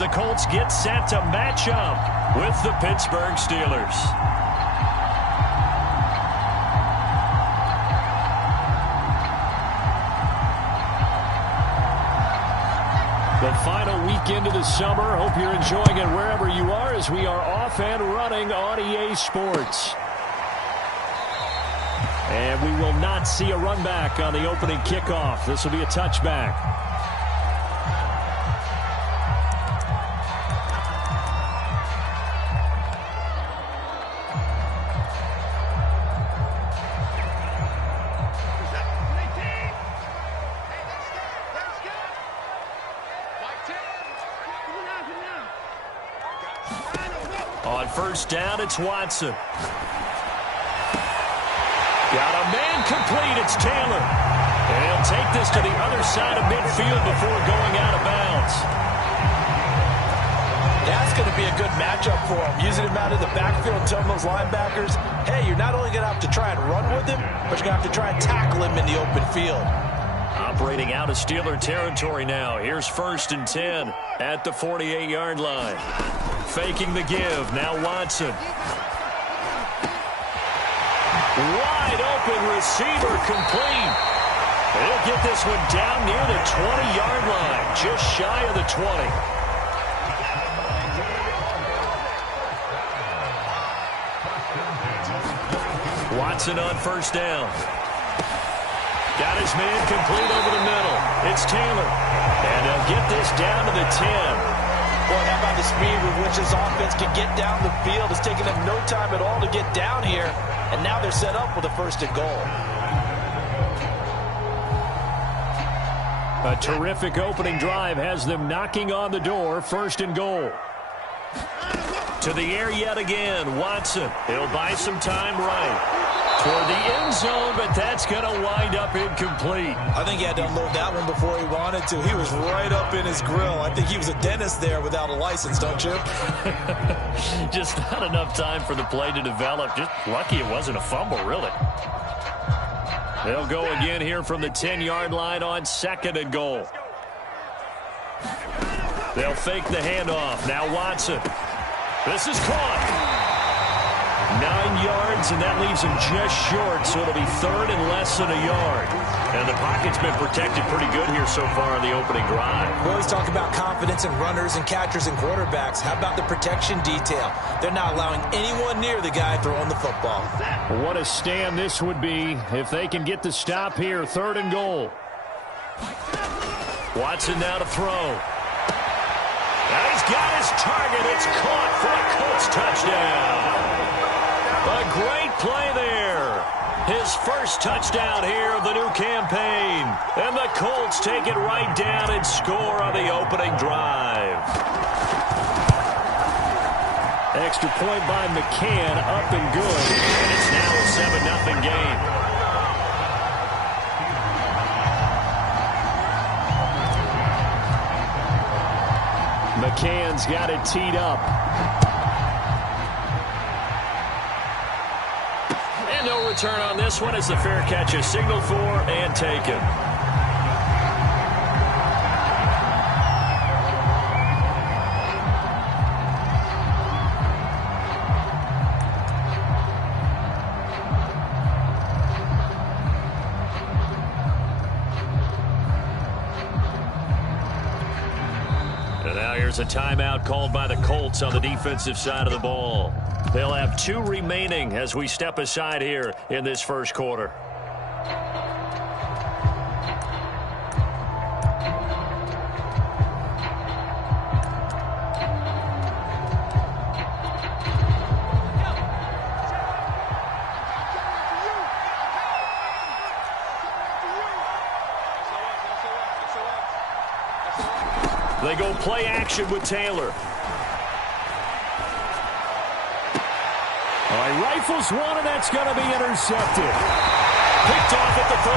The Colts get set to match up with the Pittsburgh Steelers. The final weekend of the summer. Hope you're enjoying it wherever you are as we are off and running on EA Sports. And we will not see a run back on the opening kickoff. This will be a touchback. On first down, it's Watson. Got a man complete. It's Taylor. And he'll take this to the other side of midfield before going out of bounds. That's going to be a good matchup for him. Using him out of the backfield, telling those linebackers, hey, you're not only going to have to try and run with him, but you're going to have to try and tackle him in the open field. Operating out of Steeler territory now. Here's 1st and 10 at the 48-yard line. Faking the give. Now Watson. Wide open receiver complete. He'll get this one down near the 20-yard line. Just shy of the 20. Watson on first down. Got his man complete over the middle. It's Taylor. And he'll get this down to the 10. Boy, how about the speed with which this offense can get down the field? It's taken them no time at all to get down here. And now they're set up with a 1st and goal. A terrific opening drive has them knocking on the door. 1st and goal. To the air yet again. Watson. He'll buy some time right toward the end zone, but that's going to wind up incomplete. I think he had to unload that one before he wanted to. He was right up in his grill. I think he was a dentist there without a license, don't you? Just not enough time for the play to develop. Just lucky it wasn't a fumble, really. They'll go again here from the 10-yard line on 2nd and goal. They'll fake the handoff. Now Watson. This is caught. 9 yards, and that leaves him just short, so it'll be 3rd and less than a yard. And the pocket's been protected pretty good here so far in the opening drive. We always talk about confidence in runners and catchers and quarterbacks. How about the protection detail? They're not allowing anyone near the guy throwing the football. What a stand this would be if they can get the stop here. 3rd and goal. Watson now to throw. And he's got his target. It's caught for a Colts touchdown. A great play there. His first touchdown here of the new campaign. And the Colts take it right down and score on the opening drive. Extra point by McCann, up and good. And it's now a 7-0 game. McCann's got it teed up. And no return on this one as the fair catch is signaled for and taken. And now here's a timeout called by the Colts on the defensive side of the ball. They'll have 2 remaining as we step aside here in this first quarter. They go play action with Taylor. Rifles one, and that's going to be intercepted. Picked off at the 38,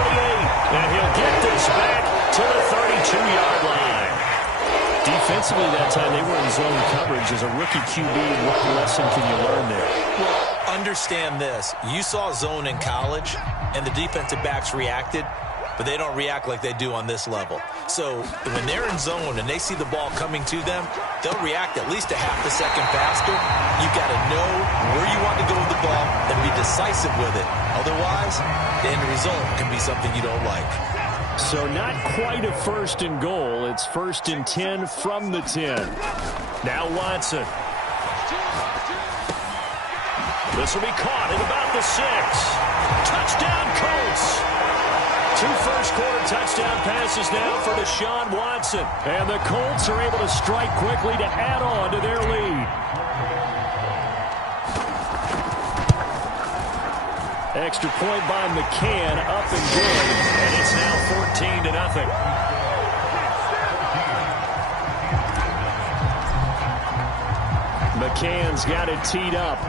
and he'll get this back to the 32-yard line. Defensively that time, they were in zone coverage. As a rookie QB, what lesson can you learn there? Well, understand this. You saw zone in college, and the defensive backs reacted. but they don't react like they do on this level. So when they're in zone and they see the ball coming to them, they'll react at least a half a second faster. You've got to know where you want to go with the ball and be decisive with it. Otherwise, the end result can be something you don't like. So not quite a 1st and goal. It's 1st and 10 from the 10. Now Watson. This will be caught at about the 6. Touchdown, Colts. 2 first-quarter touchdown passes now for Deshaun Watson. And the Colts are able to strike quickly to add on to their lead. Extra point by McCann, up and good. And it's now 14-0. McCann's got it teed up.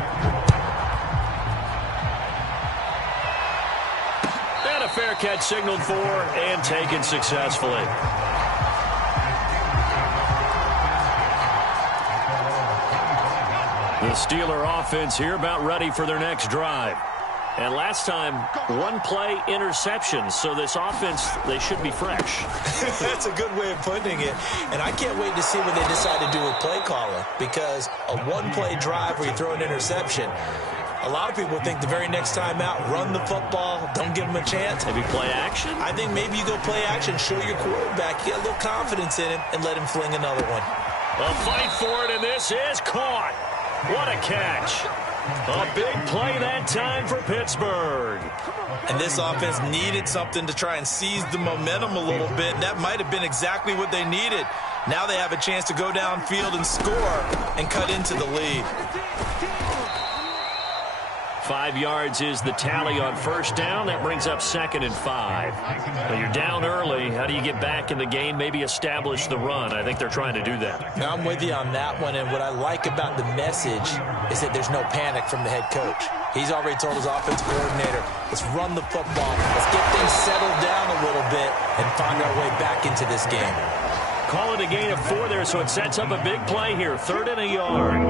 And a fair catch signaled for and taken successfully. The Steeler offense here about ready for their next drive. And last time, 1-play interception. So this offense, they should be fresh. That's a good way of putting it. And I can't wait to see what they decide to do with play calling. Because a 1-play drive where you throw an interception, a lot of people think the very next time out, run the football, don't give them a chance. Maybe play action? I think maybe you go play action, show your quarterback, get a little confidence in him, and let him fling another one. A fight for it, and this is caught. What a catch. A big play that time for Pittsburgh. And this offense needed something to try and seize the momentum a little bit. And that might have been exactly what they needed. Now they have a chance to go downfield and score and cut into the lead. 5 yards is the tally on first down. That brings up 2nd and 5. Well, you're down early. How do you get back in the game, maybe establish the run? I think they're trying to do that. Now, I'm with you on that one, and what I like about the message is that there's no panic from the head coach. He's already told his offensive coordinator, let's run the football, let's get things settled down a little bit and find our way back into this game. Call it a gain of 4 there, so it sets up a big play here. 3rd and a yard.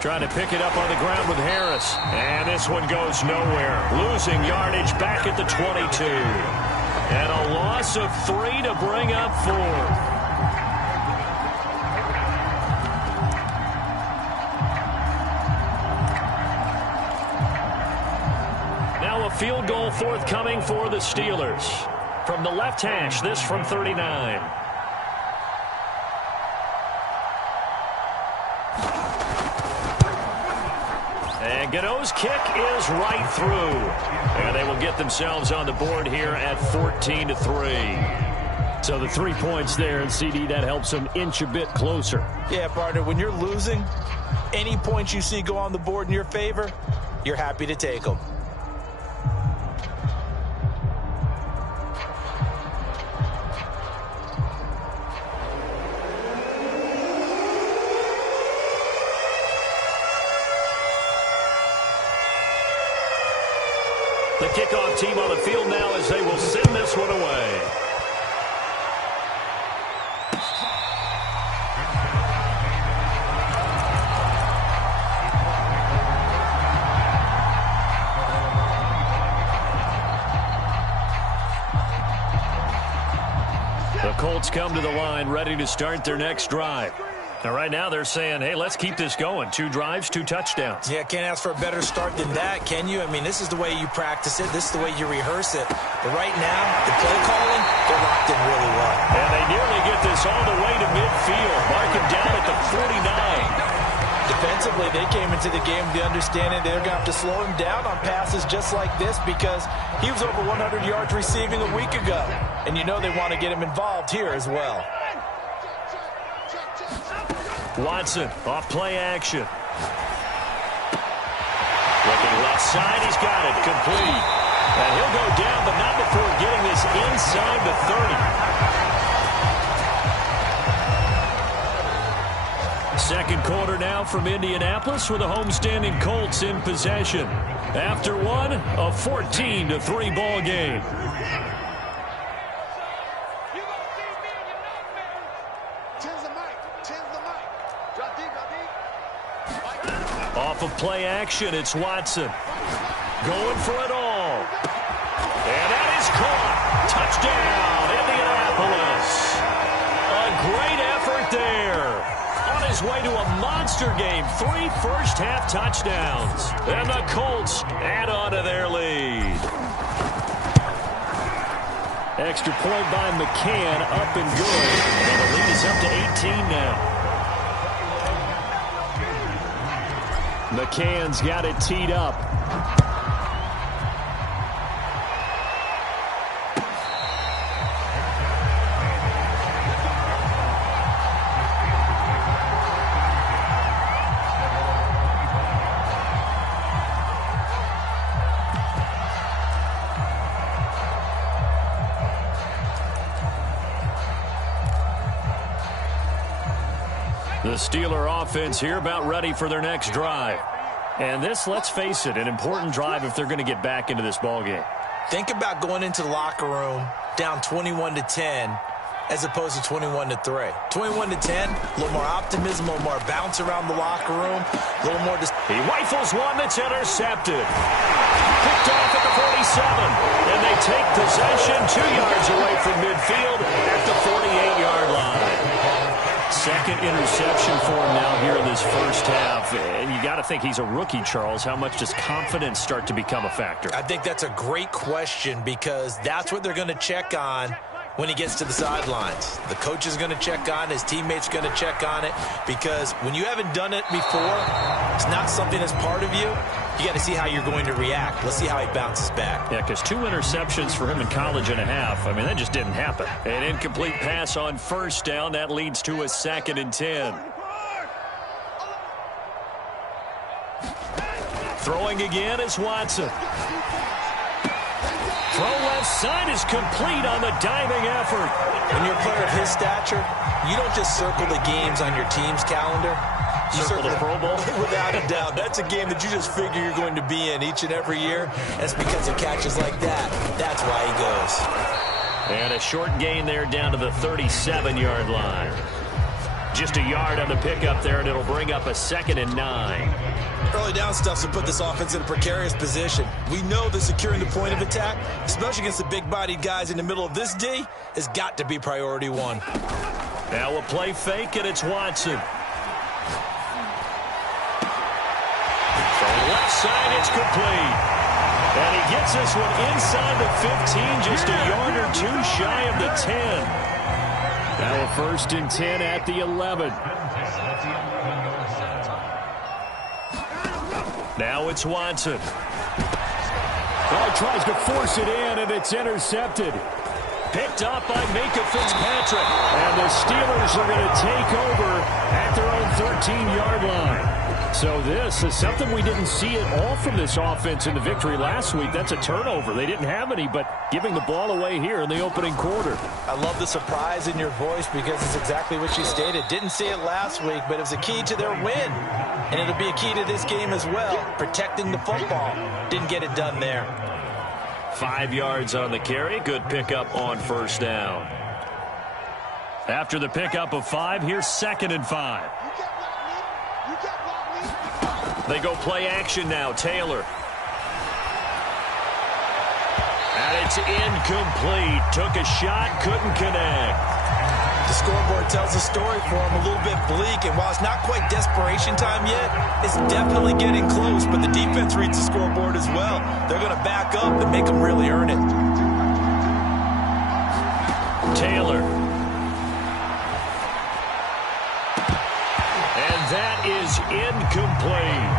Trying to pick it up on the ground with Harris. And this one goes nowhere. Losing yardage back at the 22. And a loss of 3 to bring up 4. Now a field goal forthcoming for the Steelers. From the left hash, this from 39. And Gano's kick is right through. And they will get themselves on the board here at 14-3. So the 3 points there, and CD, that helps them inch a bit closer. Yeah, partner, when you're losing, any points you see go on the board in your favor, you're happy to take them. The kickoff team on the field now as they will send this one away. The Colts come to the line ready to start their next drive. Now, right now, they're saying, hey, let's keep this going. 2 drives, 2 touchdowns. Yeah, can't ask for a better start than that, can you? I mean, this is the way you practice it. This is the way you rehearse it. But right now, the play calling, they're locked in really well. And they nearly get this all the way to midfield. Mark him down at the 49. Defensively, they came into the game with the understanding they're going to have to slow him down on passes just like this because he was over 100 yards receiving a week ago. And you know they want to get him involved here as well. Watson off play action. Looking left side, he's got it complete. And he'll go down, but not before getting this inside the 30. Second quarter now from Indianapolis with the homestanding Colts in possession. After one, a 14-3 ball game. off of play action. It's Watson going for it all. And that is caught. Touchdown, Indianapolis. A great effort there. On his way to a monster game. 3 first-half touchdowns. And the Colts add on to their lead. Extra point by McCann, up and good. And the lead is up to 18 now. McCann's got it teed up. The Steeler offense here about ready for their next drive. And this, let's face it, an important drive if they're going to get back into this ballgame. Think about going into the locker room down 21-10 as opposed to 21-3. 21-10, a little more optimism, a little more bounce around the locker room, a little more. He rifles one that's intercepted. Picked off at the 47. And they take possession 2 yards away from midfield at the 48-yard line. Second interception for him now here in this first half. And you got to think he's a rookie, Charles. How much does confidence start to become a factor? I think that's a great question because that's what they're going to check on when he gets to the sidelines. The coach is going to check on it. His teammates are going to check on it because when you haven't done it before, it's not something that's part of you. You got to see how you're going to react. Let's see how he bounces back. Yeah, because 2 interceptions for him in college and a half. I mean, that just didn't happen. An incomplete pass on first down. That leads to a 2nd and 10. Throwing again is Watson. Throw left side is complete on the diving effort. When you're a player of his stature, you don't just circle the games on your team's calendar. You circle the Pro Bowl? Without a doubt. That's a game that you just figure you're going to be in each and every year. That's because of catches like that. That's why he goes. And a short gain there down to the 37-yard line. Just a yard on the pickup there, and it'll bring up a 2nd and 9. Early down stuff to put this offense in a precarious position. We know that securing the point of attack, especially against the big-bodied guys in the middle of this D, has got to be priority 1. Now a play fake, and it's Watson. From left side, it's complete. And he gets this one inside the 15, just a yard or 2 shy of the 10. Now a 1st and 10 at the 11. Now it's Watson. Oh, tries to force it in, and it's intercepted. Picked up by Micah Fitzpatrick. And the Steelers are going to take over at their own 13-yard line. So this is something we didn't see at all from this offense in the victory last week. That's a turnover. They didn't have any, but giving the ball away here in the opening quarter. I love the surprise in your voice because it's exactly what you stated. Didn't see it last week, but it was a key to their win. And it'll be a key to this game as well, protecting the football. Didn't get it done there. 5 yards on the carry. Good pickup on first down. After the pickup of 5, here's 2nd and 5. They go play action now. Taylor. And it's incomplete. Took a shot, couldn't connect. The scoreboard tells a story for him, a little bit bleak, and while it's not quite desperation time yet, it's definitely getting close, but the defense reads the scoreboard as well. They're going to back up and make them really earn it. Taylor. And that is incomplete.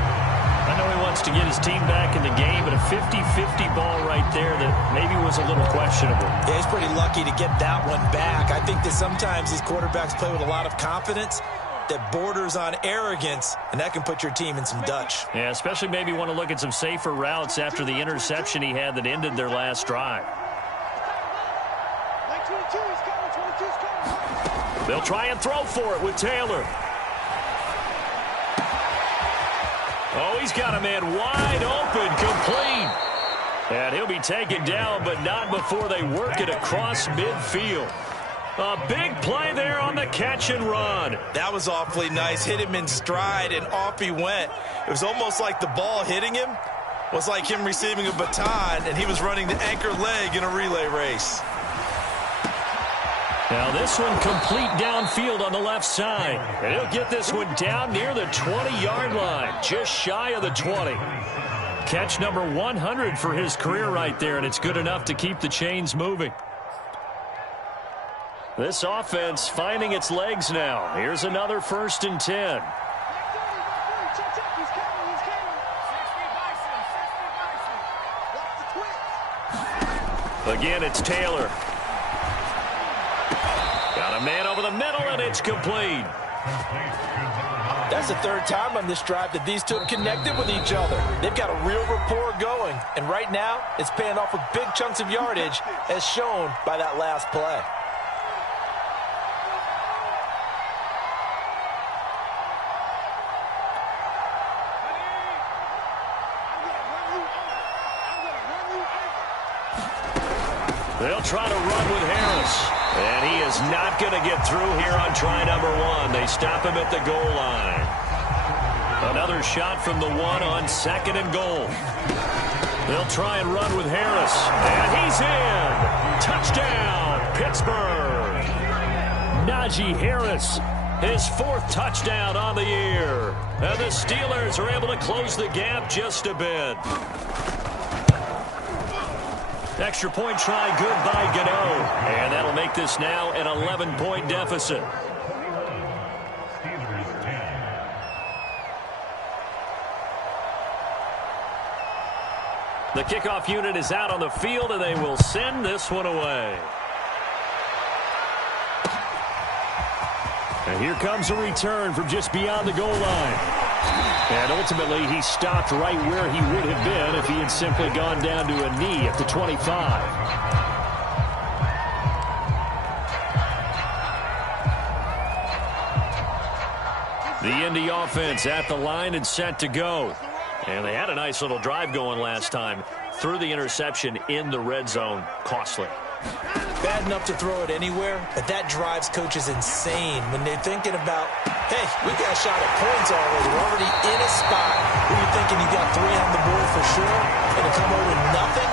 I know he wants to get his team back in the game, but a 50-50 ball right there that maybe was a little questionable. Yeah, he's pretty lucky to get that one back. I think that sometimes these quarterbacks play with a lot of confidence that borders on arrogance, and that can put your team in some Dutch. Yeah, especially maybe want to look at some safer routes after the interception he had that ended their last drive. They'll try and throw for it with Taylor. Oh, he's got a man wide open, complete. And he'll be taken down, but not before they work it across midfield. A big play there on the catch and run. That was awfully nice. Hit him in stride, and off he went. It was almost like the ball hitting him was like him receiving a baton, and he was running the anchor leg in a relay race. Now this one complete downfield on the left side. And he'll get this one down near the 20-yard line, just shy of the 20. Catch number 100 for his career right there, and it's good enough to keep the chains moving. This offense finding its legs now. Here's another 1st and 10. Again, it's Taylor. Got a man over the middle, and it's complete. That's the 3rd time on this drive that these two have connected with each other. They've got a real rapport going, and right now it's paying off with big chunks of yardage, as shown by that last play. They'll try to run with Harris. And he is not going to get through here on try number 1. They stop him at the goal line. Another shot from the 1 on 2nd and goal. They'll try and run with Harris. And he's in. Touchdown, Pittsburgh. Najee Harris, his 4th touchdown on the year. And the Steelers are able to close the gap just a bit. Extra point try good by Gano. And that'll make this now an 11-point deficit. The kickoff unit is out on the field, and they will send this one away. And here comes a return from just beyond the goal line. And ultimately, he stopped right where he would have been if he had simply gone down to a knee at the 25. The Indy offense at the line and set to go. And they had a nice little drive going last time. Threw the interception in the red zone. Costly. Bad enough to throw it anywhere, but that drives coaches insane when they're thinking about, hey, we got a shot at points already. We're already in a spot where you're thinking you got 3 on the board for sure, and to come over with nothing,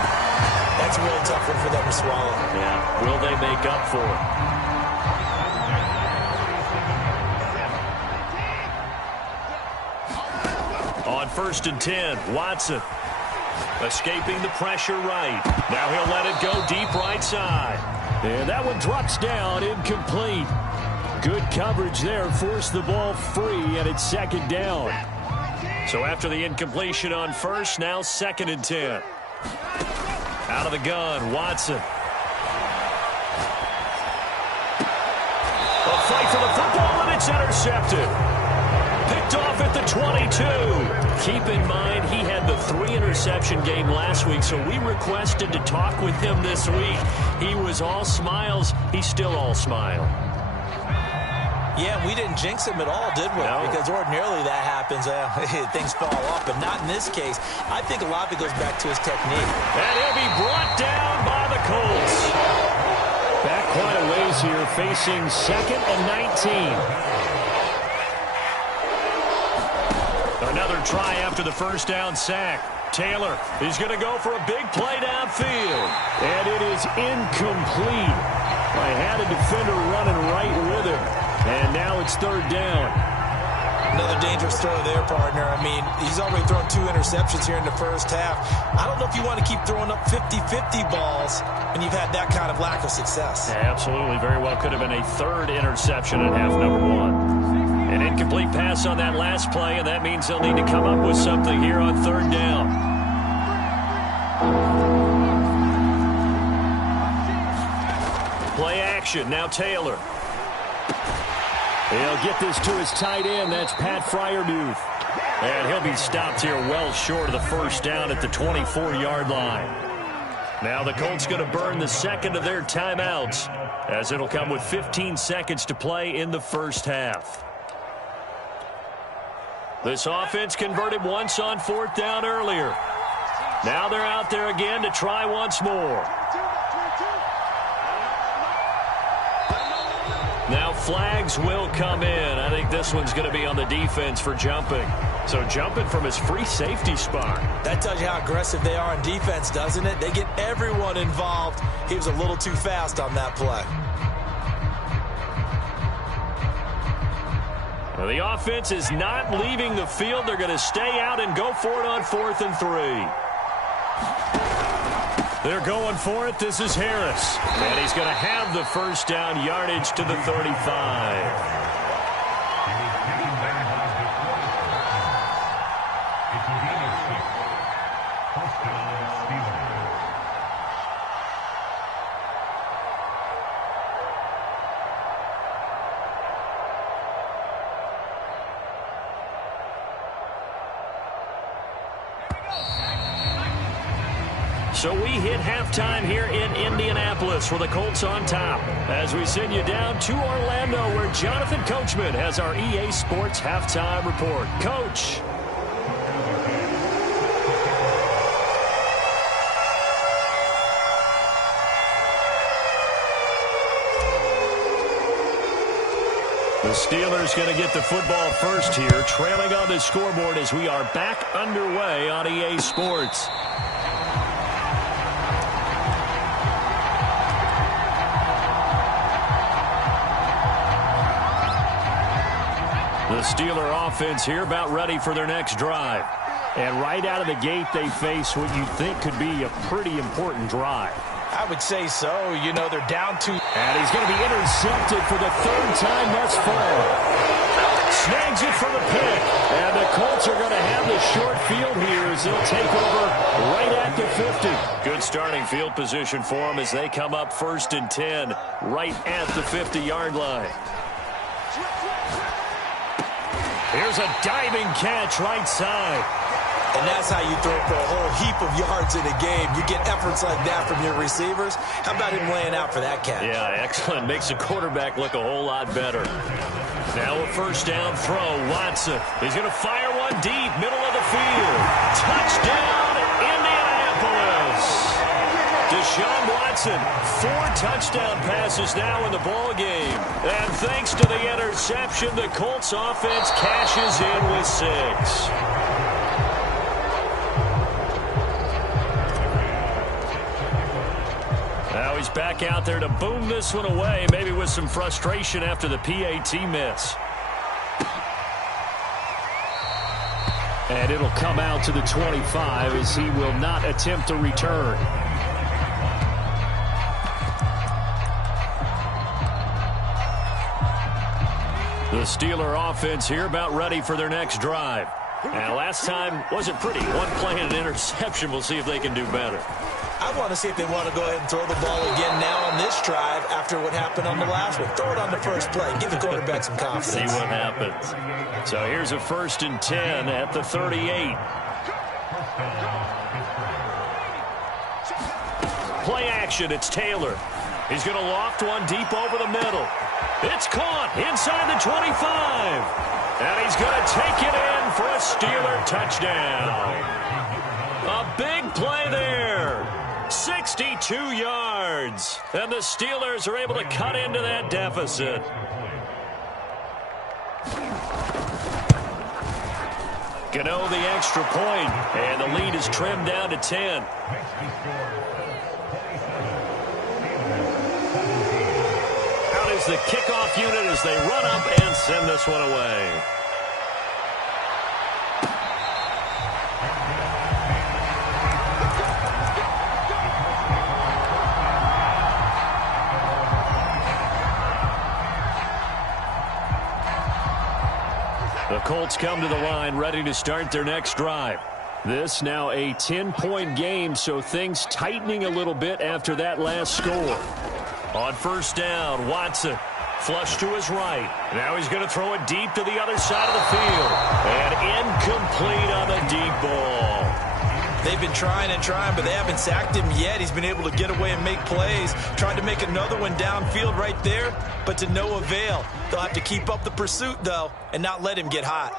that's a real tough one for them to swallow. Yeah, will they make up for it? On 1st and 10, Watson. Escaping the pressure right. Now he'll let it go deep right side. And that one drops down, incomplete. Good coverage there, forced the ball free, and it's 2nd down. So after the incompletion on 1st, now 2nd and 10. Out of the gun, Watson. A fight for the football, and it's intercepted. Picked off at the 22. Keep in mind, he had the 3-interception game last week, so we requested to talk with him this week. He was all smiles. He's still all smile. Yeah, we didn't jinx him at all, did we? No. Because ordinarily that happens. Things fall off, but not in this case. I think a lot of it goes back to his technique. And he'll be brought down by the Colts. Back quite a ways here, facing 2nd and 19. Another try after the 1st down sack. Taylor, he's going to go for a big play downfield. And it is incomplete. I had a defender running right with him. And now it's 3rd down. Another dangerous throw there, partner. I mean, he's already thrown 2 interceptions here in the 1st half. I don't know if you want to keep throwing up 50-50 balls when you've had that kind of lack of success. Yeah, absolutely. Very well could have been a 3rd interception in half number 1. An incomplete pass on that last play, and that means they'll need to come up with something here on 3rd down. Play action. Now Taylor. He'll get this to his tight end. That's Pat Fryermuth. And he'll be stopped here well short of the 1st down at the 24-yard line. Now the Colts going to burn the 2nd of their timeouts, as it'll come with 15 seconds to play in the 1st half. This offense converted once on 4th down earlier. Now they're out there again to try once more. Now flags will come in. I think this one's going to be on the defense for jumping. So jumping from his free safety spot. That tells you how aggressive they are on defense, doesn't it? They get everyone involved. He was a little too fast on that play. Well, the offense is not leaving the field. They're going to stay out and go for it on 4th and 3. They're going for it. This is Harris. And he's going to have the first down, yardage to the 35. So we hit halftime here in Indianapolis for the Colts on top. As we send you down to Orlando, where Jonathan Coachman has our EA Sports halftime report. Coach. The Steelers going to get the football first here, trailing on the scoreboard as we are back underway on EA Sports. The Steeler offense here about ready for their next drive. And right out of the gate, they face what you think could be a pretty important drive. I would say so. You know, they're down 2. And he's going to be intercepted for the 3rd time thus far. Snags it for the pick. And the Colts are going to have the short field here as they'll take over right at the 50. Good starting field position for them as they come up 1st and 10 right at the 50-yard line. Here's a diving catch right side. And that's how you throw for a whole heap of yards in a game. You get efforts like that from your receivers. How about him laying out for that catch? Yeah, excellent. Makes the quarterback look a whole lot better. Now a first down throw. Watson. He's going to fire one deep, middle of the field. Touchdown, Indianapolis. Deshaun Watson, 4 touchdown passes now in the ball game. And thanks to the interception, the Colts offense cashes in with 6. Now he's back out there to boom this one away, maybe with some frustration after the PAT miss. And it'll come out to the 25 as he will not attempt a return. The Steeler offense here about ready for their next drive. And last time wasn't pretty. One play and an interception. We'll see if they can do better. I want to see if they want to go ahead and throw the ball again now on this drive after what happened on the last one. Throw it on the first play. Give the quarterback some confidence. See what happens. So here's a 1st and 10 at the 38. Play action. It's Taylor. He's going to loft one deep over the middle. It's caught inside the 25. And he's going to take it in for a Steeler touchdown. A big play there. 62 yards. And the Steelers are able to cut into that deficit. Gano the extra point, and the lead is trimmed down to 10. Out is the kickoff unit as they run up and send this one away. The Colts come to the line ready to start their next drive. This now a 10-point game, so things tightening a little bit after that last score. On first down, Watson flush to his right. Now he's going to throw it deep to the other side of the field. And incomplete on the deep ball. They've been trying and trying, but they haven't sacked him yet. He's been able to get away and make plays. Tried to make another one downfield right there, but to no avail. They'll have to keep up the pursuit, though, and not let him get hot.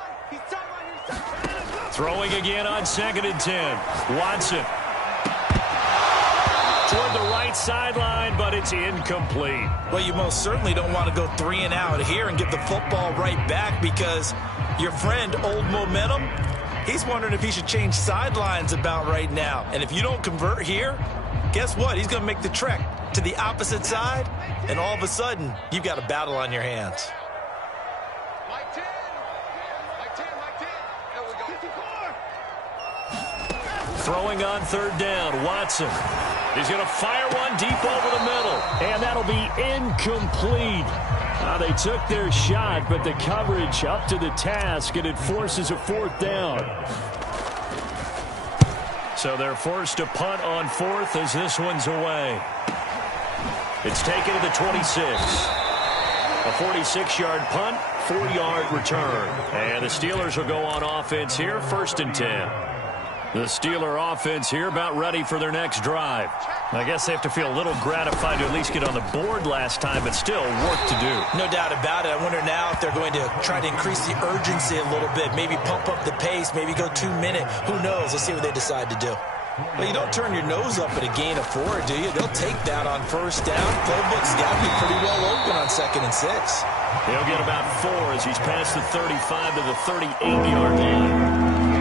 Throwing again on 2nd and 10. Watson. toward the right sideline, but it's incomplete. Well, you most certainly don't want to go 3 and out here and give the football right back, because your friend, Old Momentum, he's wondering if he should change sidelines about right now. And if you don't convert here, guess what? He's going to make the trek to the opposite side, and all of a sudden, you've got a battle on your hands. Throwing on third down, Watson. He's going to fire one deep over the middle, and that'll be incomplete. They took their shot, but the coverage up to the task, and it forces a fourth down. So they're forced to punt on fourth as this one's away. It's taken to the 26. A 46-yard punt, 4-yard return. And the Steelers will go on offense here, 1st and 10. The Steeler offense here about ready for their next drive. I guess they have to feel a little gratified to at least get on the board last time, but still work to do. No doubt about it. I wonder now if they're going to try to increase the urgency a little bit, maybe pump up the pace, maybe go 2-minute. Who knows? Let's see what they decide to do. Well, you don't turn your nose up at a gain of 4, do you? They'll take that on first down. Playbook's got to be pretty well open on 2nd and 6. He'll get about 4 as he's past the 35 to the 38-yard line.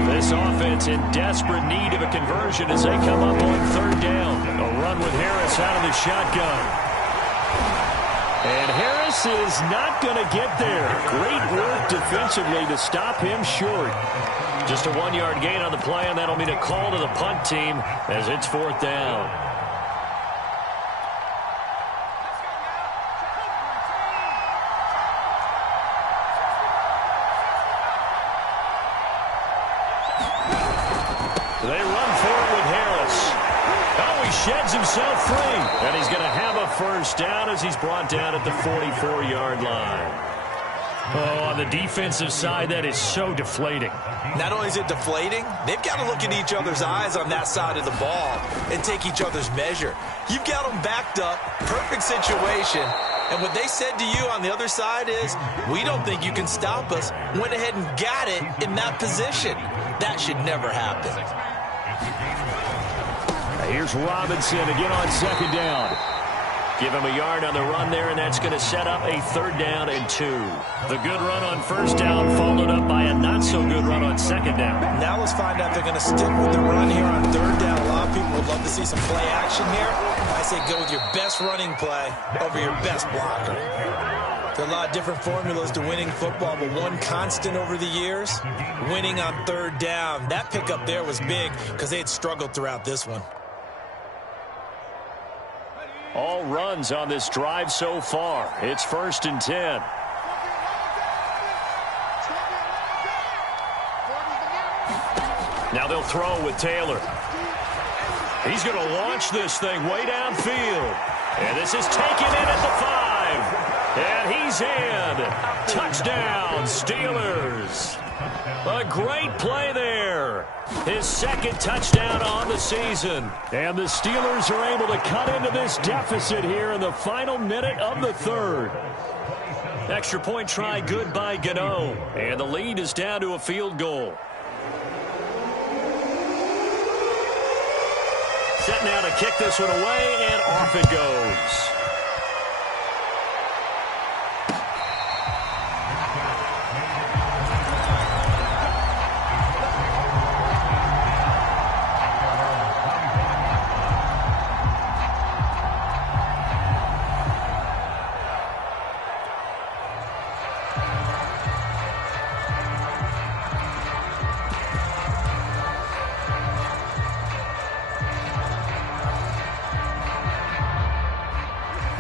This offense in desperate need of a conversion as they come up on 3rd down. A run with Harris out of the shotgun. And Harris is not going to get there. Great work defensively to stop him short. Just a 1-yard gain on the play, and that'll mean a call to the punt team as it's 4th down. They run forward with Harris. Oh, he sheds himself free. And he's going to have a first down as he's brought down at the 44-yard line. Oh, on the defensive side, that is so deflating. Not only is it deflating, they've got to look in each other's eyes on that side of the ball and take each other's measure. You've got them backed up, perfect situation. And what they said to you on the other side is, we don't think you can stop us. Went ahead and got it in that position. That should never happen. Here's Robinson again on 2nd down. Give him a yard on the run there, and that's going to set up a 3rd down and 2. The good run on 1st down followed up by a not-so-good run on 2nd down. Now let's find out if they're going to stick with the run here on 3rd down. A lot of people would love to see some play action here. I say go with your best running play over your best blocker. There are a lot of different formulas to winning football, but one constant over the years, winning on 3rd down. That pickup there was big because they had struggled throughout this one. All runs on this drive so far. It's 1st and 10. Now they'll throw with Taylor. He's going to launch this thing way downfield. And this is taken in at the 5. And he's in. Touchdown, Steelers. A great play there. His 2nd touchdown on the season. And the Steelers are able to cut into this deficit here in the final minute of the 3rd. Extra point try good by Gano. And the lead is down to a field goal. Set now to kick this one away, and off it goes.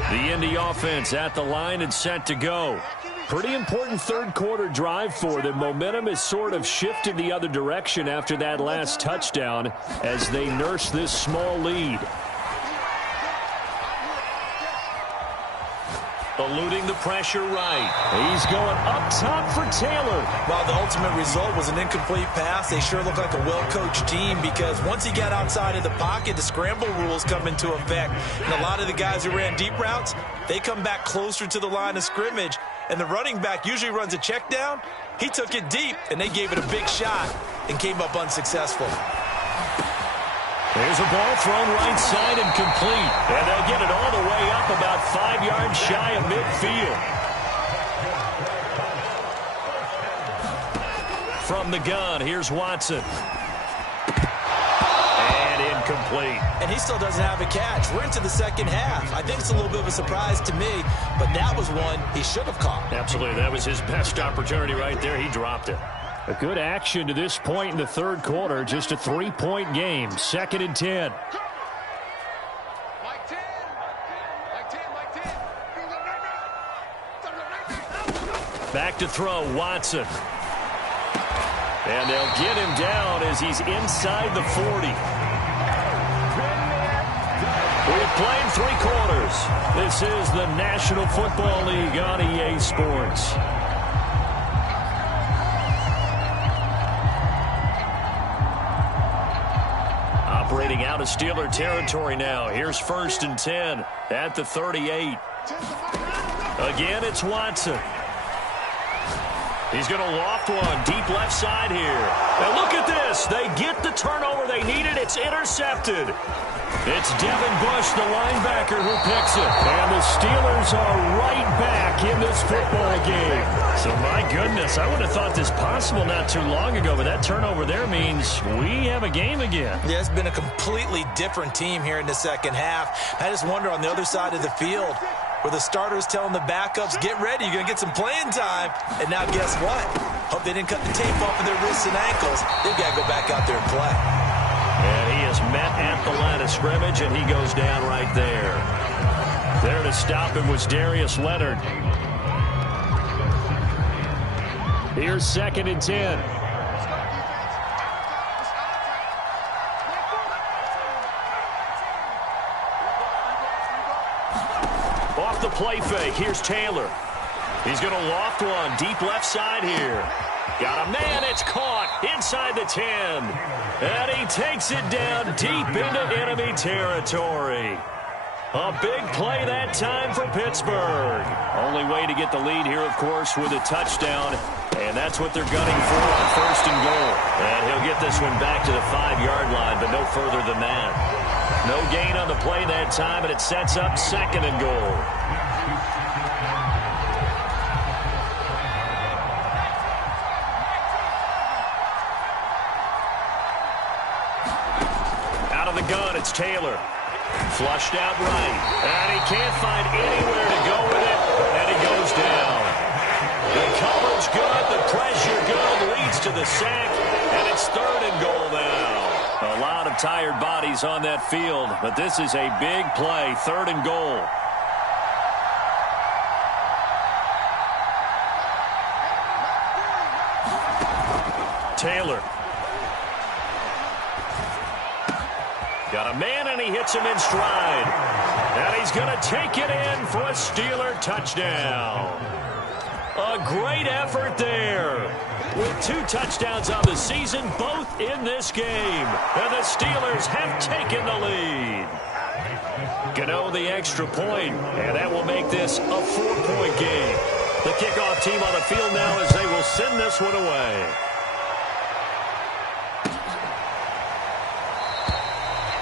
The Indy offense at the line and set to go. Pretty important 3rd quarter drive for them. Momentum has sort of shifted the other direction after that last touchdown as they nurse this small lead. Eluding the pressure right. He's going up top for Taylor. While the ultimate result was an incomplete pass, they sure look like a well-coached team because once he got outside of the pocket, the scramble rules come into effect. And a lot of the guys who ran deep routes, they come back closer to the line of scrimmage. And the running back usually runs a check down. He took it deep, and they gave it a big shot and came up unsuccessful. There's a ball thrown right side and complete. And they'll get it all the way up about 5 yards shy of midfield. From the gun, here's Watson. And incomplete. And he still doesn't have a catch. We're into the second half. I think it's a little bit of a surprise to me, but that was one he should have caught. Absolutely. That was his best opportunity right there. He dropped it. A good action to this point in the third quarter. Just a 3-point game. 2nd and 10. Back to throw, Watson. And they'll get him down as he's inside the 40. We've played 3 quarters. This is the National Football League on EA Sports. Operating out of Steeler territory now. Here's 1st and 10 at the 38. Again, it's Watson. He's going to loft one deep left side here. Now look at this. They get the turnover they needed. It's intercepted. It's Devin Bush, the linebacker, who picks it. And the Steelers are right back in this football game. So, my goodness, I would have thought this possible not too long ago, but that turnover there means we have a game again. Yeah, it's been a completely different team here in the second half. I just wonder on the other side of the field, where the starters telling the backups, get ready, you're going to get some playing time. And now guess what? Hope they didn't cut the tape off of their wrists and ankles. They've got to go back out there and play. And he is met at the line of scrimmage, and he goes down right there. There to stop him was Darius Leonard. Here's 2nd and 10. Off the play fake, here's Taylor. He's going to loft one deep left side here. Got a man, it's caught inside the 10. And he takes it down deep into enemy territory. A big play that time for Pittsburgh. Only way to get the lead here, of course, with a touchdown. And that's what they're gunning for on 1st and goal. And he'll get this one back to the 5-yard line, but no further than that. No gain on the play that time, and it sets up 2nd and goal. Out of the gun, it's Taylor. Flushed out right. And he can't find anywhere to go with it, and he goes down. The coverage good, the pressure good, leads to the sack, and it's 3rd and goal now. A lot of tired bodies on that field, but this is a big play, 3rd and goal. Taylor. Got a man, and he hits him in stride. And he's going to take it in for a Steeler touchdown. A great effort there. With 2 touchdowns on the season, both in this game. And the Steelers have taken the lead. Gano the extra point, and that will make this a 4-point game. The kickoff team on the field now as they will send this one away.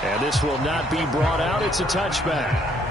And this will not be brought out. It's a touchback.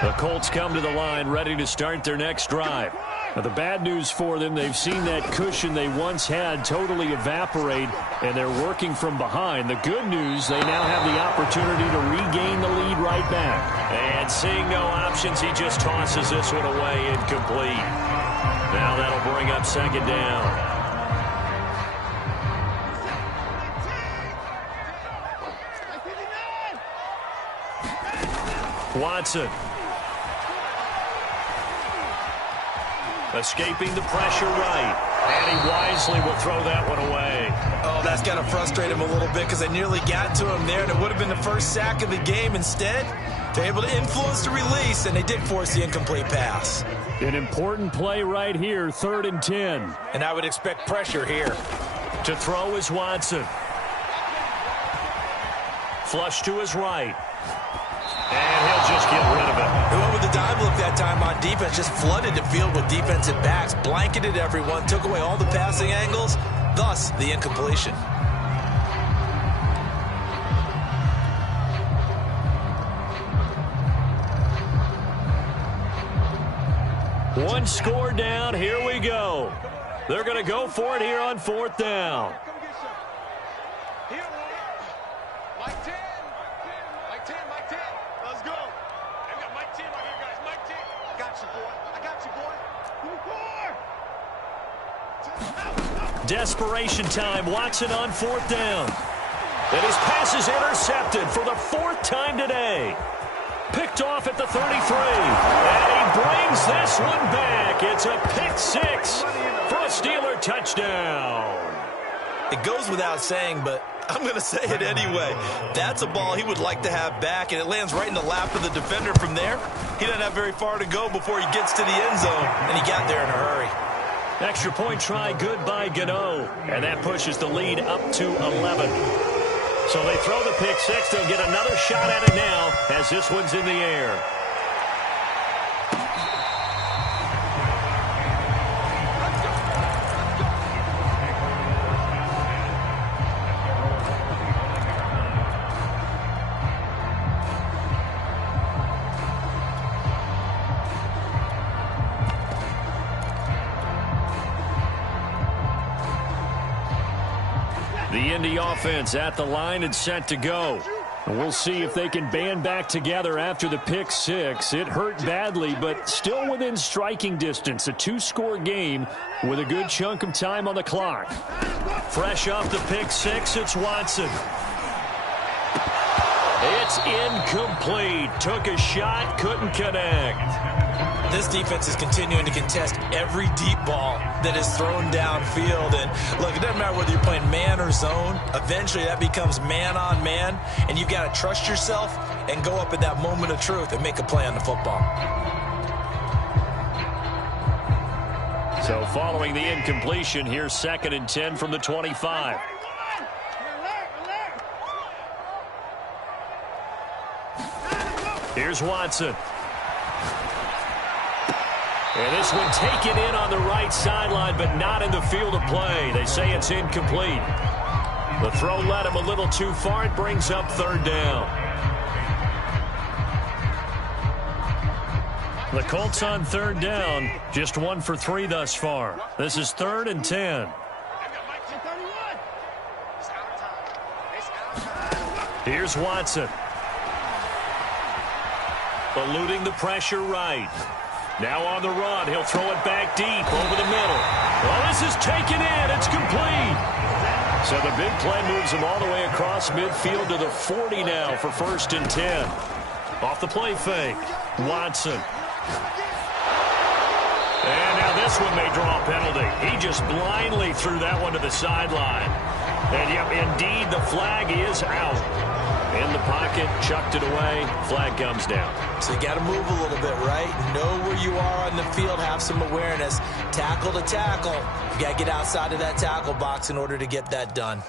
The Colts come to the line ready to start their next drive. Now, the bad news for them, they've seen that cushion they once had totally evaporate, and they're working from behind. The good news, they now have the opportunity to regain the lead right back. And seeing no options, he just tosses this one away, incomplete. Now that'll bring up 2nd down. Watson. Escaping the pressure right. And he wisely will throw that one away. Oh, that's got to frustrate him a little bit because they nearly got to him there, and it would have been the first sack of the game. Instead, they're able to influence the release, and they did force the incomplete pass. An important play right here, 3rd and 10. And I would expect pressure here. To throw is Watson. Flush to his right. And he'll just get rid of it. He went with the dime look that time on defense. Just flooded the field with defensive backs. Blanketed everyone. Took away all the passing angles. Thus, the incompletion. One score down. Here we go. They're going to go for it here on 4th down. Mike 10. Mike 10. Mike 10. Let's go. I've got Mike 10 right here, guys. Mike 10. I got you, boy. I got you, boy. Desperation time. Watson on 4th down. And his pass is intercepted for the 4th time today. Picked off at the 33. And he brings this one back. It's a pick 6 for a Steeler touchdown. It goes without saying, but I'm going to say it anyway. That's a ball he would like to have back, and it lands right in the lap of the defender from there. He doesn't have very far to go before he gets to the end zone, and he got there in a hurry. Extra point try good by Gano. And that pushes the lead up to 11. So they throw the pick 6. They'll get another shot at it now as this one's in the air. The Indy offense at the line and set to go. And we'll see if they can band back together after the pick 6. It hurt badly, but still within striking distance. A 2-score game with a good chunk of time on the clock. Fresh off the pick 6, it's Watson. It's incomplete. Took a shot, couldn't connect. This defense is continuing to contest every deep ball that is thrown downfield. And look, it doesn't matter whether you're playing man or zone. Eventually that becomes man on man, and you've got to trust yourself and go up at that moment of truth and make a play on the football. So following the incompletion, here's 2nd and 10 from the 25. Here's Watson. And this one taken in on the right sideline, but not in the field of play. They say it's incomplete. The throw led him a little too far. It brings up 3rd down. The Colts on 3rd down, just 1 for 3 thus far. This is 3rd and 10. Here's Watson. Eluding the pressure right. Now on the run, he'll throw it back deep over the middle. Well, this is taken in. It's complete. So the big play moves him all the way across midfield to the 40 now for 1st and 10. Off the play fake, Watson. And now this one may draw a penalty. He just blindly threw that one to the sideline. And, yep, indeed, the flag is out. In the pocket, chucked it away, flag comes down. So you got to move a little bit, right? Know where you are on the field, have some awareness. Tackle to tackle. You got to get outside of that tackle box in order to get that done.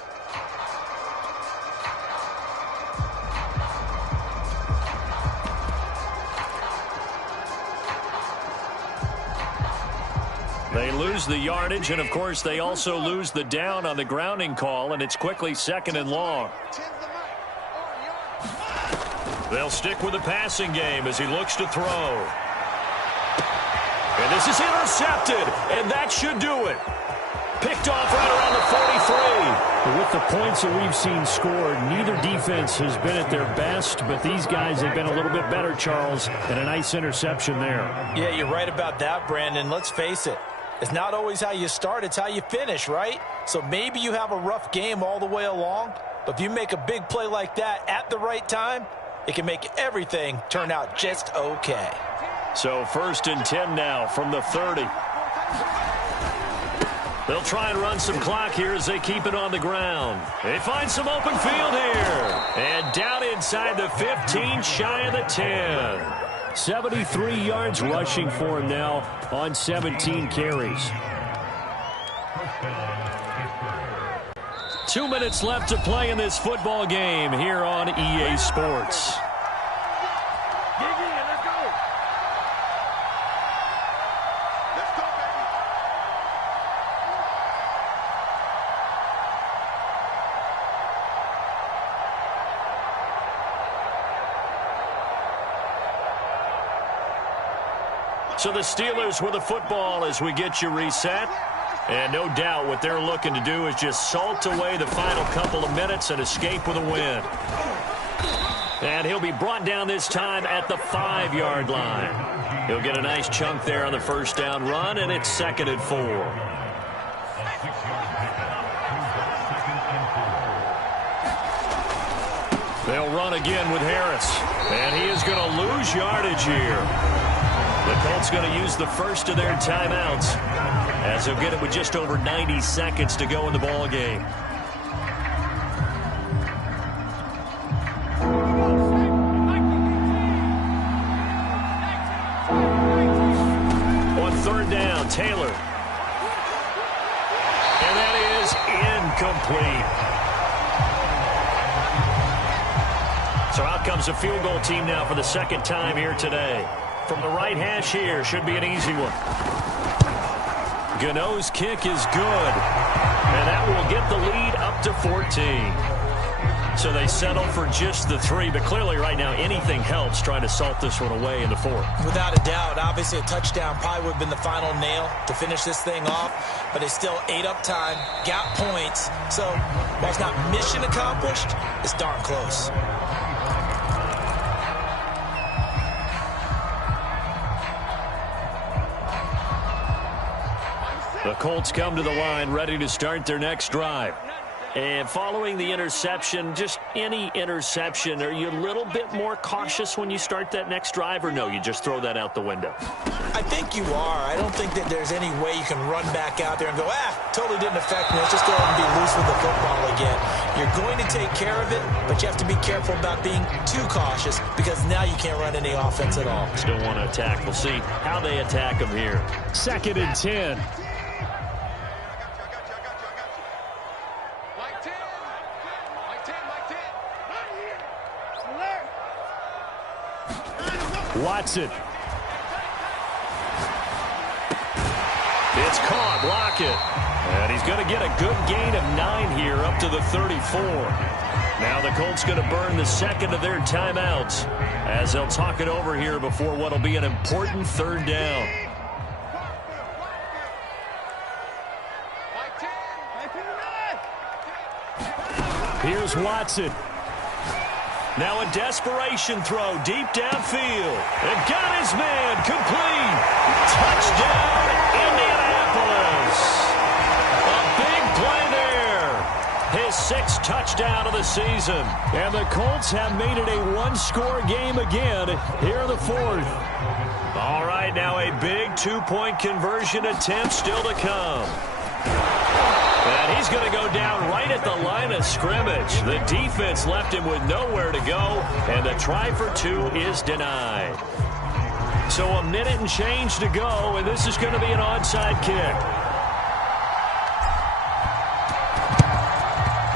They lose the yardage, and of course they also lose the down on the grounding call, and it's quickly 2nd and long. They'll stick with the passing game as he looks to throw. And this is intercepted, and that should do it. Picked off right around the 43. With the points that we've seen scored, neither defense has been at their best, but these guys have been a little bit better, Charles, and a nice interception there. Yeah, you're right about that, Brandon. Let's face it. It's not always how you start, it's how you finish, right? So maybe you have a rough game all the way along, but if you make a big play like that at the right time, it can make everything turn out just okay. So 1st and 10 now from the 30. They'll try and run some clock here as they keep it on the ground. They find some open field here. And down inside the 15, shy of the 10. 73 yards rushing for him now on 17 carries. 2 minutes left to play in this football game here on EA Sports. So the Steelers with the football as we get you reset. And no doubt what they're looking to do is just salt away the final couple of minutes and escape with a win. And he'll be brought down this time at the 5-yard line. He'll get a nice chunk there on the first down run, and it's 2nd and 4. They'll run again with Harris. And he is going to lose yardage here. The Colts going to use the first of their timeouts as they'll get it with just over 90 seconds to go in the ball game. On 3rd down, Taylor. And that is incomplete. So out comes a field goal team now for the 2nd time here today. From the right hash here, should be an easy one. Gano's kick is good. And that will get the lead up to 14. So they settle for just the 3. But clearly right now anything helps trying to salt this one away in the 4th. Without a doubt. Obviously a touchdown probably would have been the final nail to finish this thing off. But they still ate up time, got points. So while it's not mission accomplished, it's darn close. The Colts come to the line ready to start their next drive. And following the interception, just any interception, are you a little bit more cautious when you start that next drive, or no, you just throw that out the window? I think you are. I don't think that there's any way you can run back out there and go, totally didn't affect me. Let's just go ahead and be loose with the football again. You're going to take care of it, but you have to be careful about being too cautious because now you can't run any offense at all. Still want to attack. We'll see how they attack them here. 2nd and 10. Watson. It's caught. Lockett. And he's going to get a good gain of 9 here up to the 34. Now the Colts going to burn the 2nd of their timeouts as they'll talk it over here before what will be an important 3rd down. Here's Watson. Now a desperation throw deep downfield. And got his man complete. Touchdown, Indianapolis. A big play there. His 6th touchdown of the season. And the Colts have made it a one-score game again here in the 4th. All right, now a big 2-point conversion attempt still to come. And he's going to go down right at the line of scrimmage. The defense left him with nowhere to go, and the try for 2 is denied. So a minute and change to go, and this is going to be an onside kick.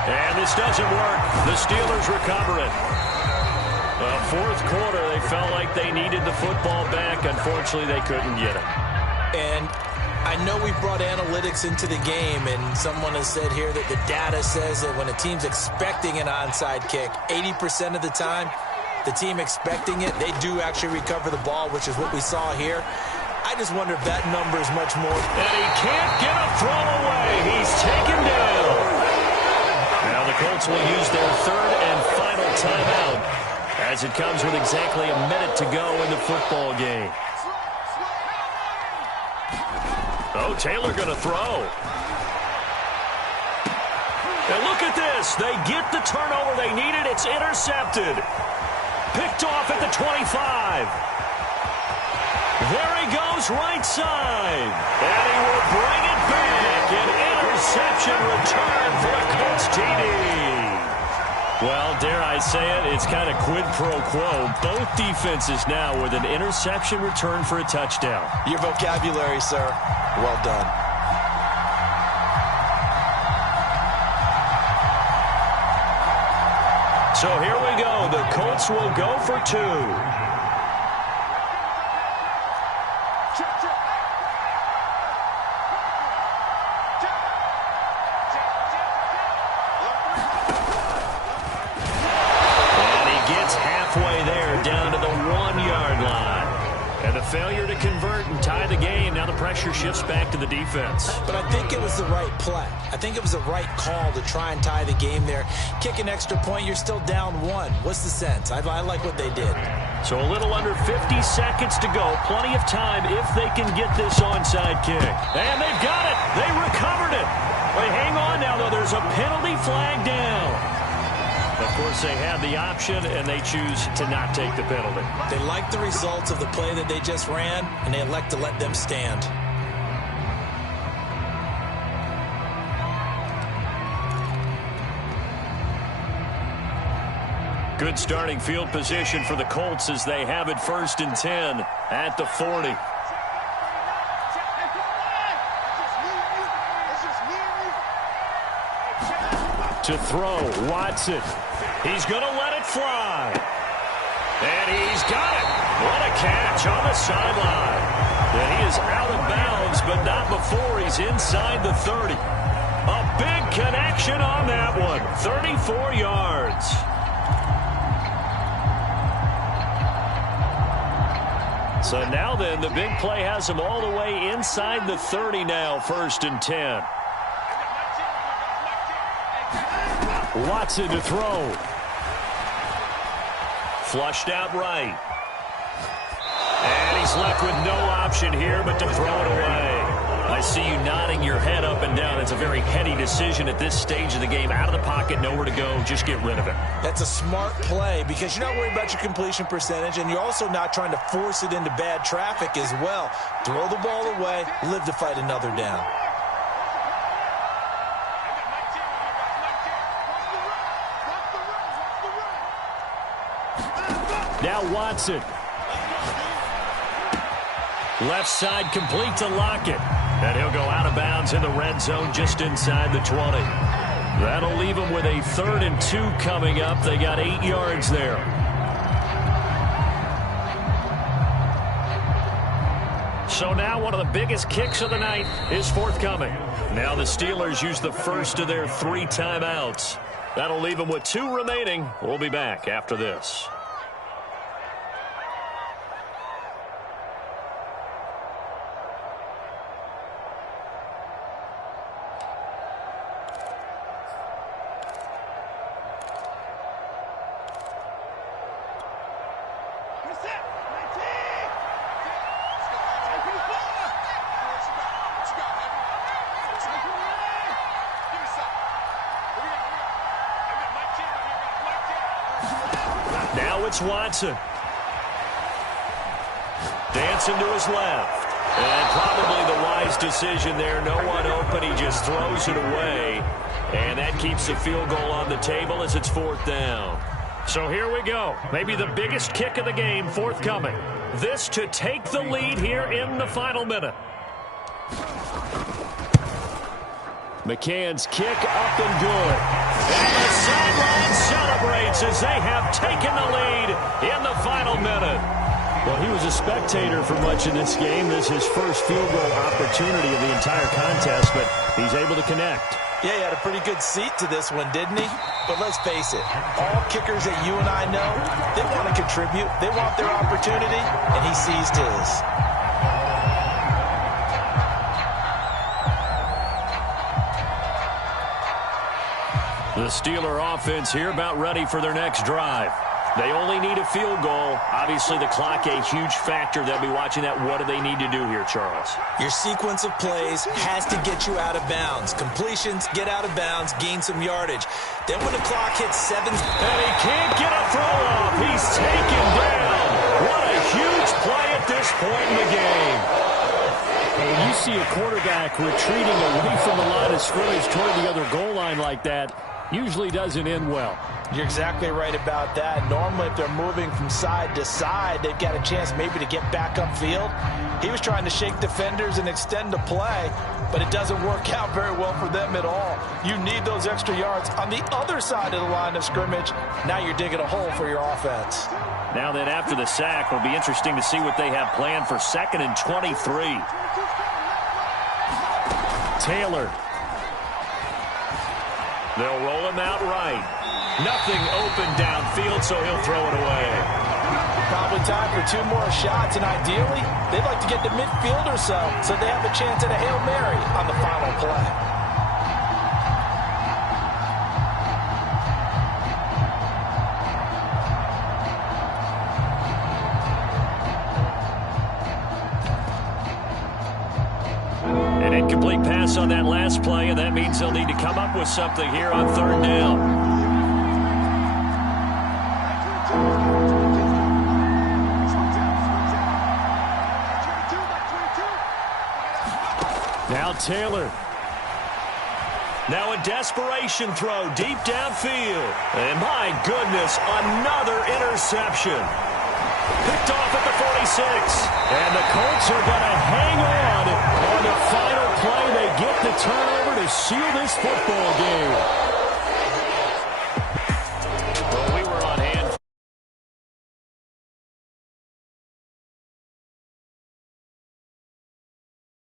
And this doesn't work. The Steelers recover it. Well, 4th quarter, they felt like they needed the football back. Unfortunately, they couldn't get it. And I know we've brought analytics into the game, and someone has said here that the data says that when a team's expecting an onside kick, 80% of the time, the team expecting it, they do actually recover the ball, which is what we saw here. I just wonder if that number is much more. And he can't get a throw away. He's taken down. Now the Colts will use their 3rd and final timeout as it comes with exactly a minute to go in the football game. Oh, Taylor going to throw. And look at this. They get the turnover they needed. It's intercepted. Picked off at the 25. There he goes, right side. And he will bring it back. An interception return for a Colts TD. Well, dare I say it, it's kind of quid pro quo. Both defenses now with an interception return for a touchdown. Your vocabulary, sir. Well done. So here we go. The Colts will go for two. And he gets halfway there, down to the 1-yard line. And the failure to convert and tie the game. Now the pressure shifts back to the defense. But I think it was the right play. I think it was the right call to try and tie the game there. Kick an extra point, you're still down one. What's the sense? I like what they did. So a little under 50 seconds to go. Plenty of time if they can get this onside kick. And they've got it. They recovered it. Wait, hang on now, though. There's a penalty flag down. Of course, they had the option, and they choose to not take the penalty. They like the results of the play that they just ran, and they elect to let them stand. Good starting field position for the Colts as they have it 1st and 10 at the 40. To throw, Watson. He's going to let it fly. And he's got it. What a catch on the sideline. And he is out of bounds, but not before he's inside the 30. A big connection on that one. 34 yards. So now then, the big play has him all the way inside the 30 now, 1st and 10. Watson to throw. Flushed out right. And he's left with no option here but to throw it away. I see you nodding your head up and down. It's a very heady decision at this stage of the game. Out of the pocket, nowhere to go. Just get rid of it. That's a smart play because you're not worried about your completion percentage, and you're also not trying to force it into bad traffic as well. Throw the ball away, live to fight another down. Now Watson. Left side complete to Lockett. And he'll go out of bounds in the red zone just inside the 20. That'll leave him with a 3rd and 2 coming up. They got 8 yards there. So now one of the biggest kicks of the night is forthcoming. Now the Steelers use the first of their 3 timeouts. That'll leave them with 2 remaining. We'll be back after this. Now it's Watson. Dancing to his left. And probably the wise decision there. No one open. He just throws it away. And that keeps the field goal on the table as it's 4th down. So here we go. Maybe the biggest kick of the game forthcoming. This to take the lead here in the final minute. McCann's kick up and good. And the sideline celebrates as they have taken the lead in the final minute. Well, he was a spectator for much of this game. This is his first field goal opportunity of the entire contest, but he's able to connect. Yeah, he had a pretty good seat to this one, didn't he? But let's face it, all kickers that you and I know, they want to contribute. They want their opportunity, and he seized his. The Steeler offense here about ready for their next drive. They only need a field goal. Obviously, the clock a huge factor. They'll be watching that. What do they need to do here, Charles? Your sequence of plays has to get you out of bounds. Completions, get out of bounds, gain some yardage. Then when the clock hits 7... And he can't get a throw off. He's taken down. What a huge play at this point in the game. When you see a quarterback retreating away from the line of scrimmage toward the other goal line like that, usually doesn't end well. You're exactly right about that. Normally, if they're moving from side to side, they've got a chance maybe to get back upfield. He was trying to shake defenders and extend the play, but it doesn't work out very well for them at all. You need those extra yards on the other side of the line of scrimmage. Now you're digging a hole for your offense. Now then, after the sack, it'll be interesting to see what they have planned for 2nd and 23. Taylor. They'll roll him out right. Nothing open downfield, so he'll throw it away. Probably time for 2 more shots, and ideally, they'd like to get to midfield or so they have a chance at a Hail Mary on the final play. An incomplete pass on that last play, and that means they'll need to come up with something here on 3rd down. Now Taylor. Now a desperation throw deep downfield. And my goodness, another interception. Picked off at the 46. And the Colts are going to hang on the final play. They get the turnover to seal this football game.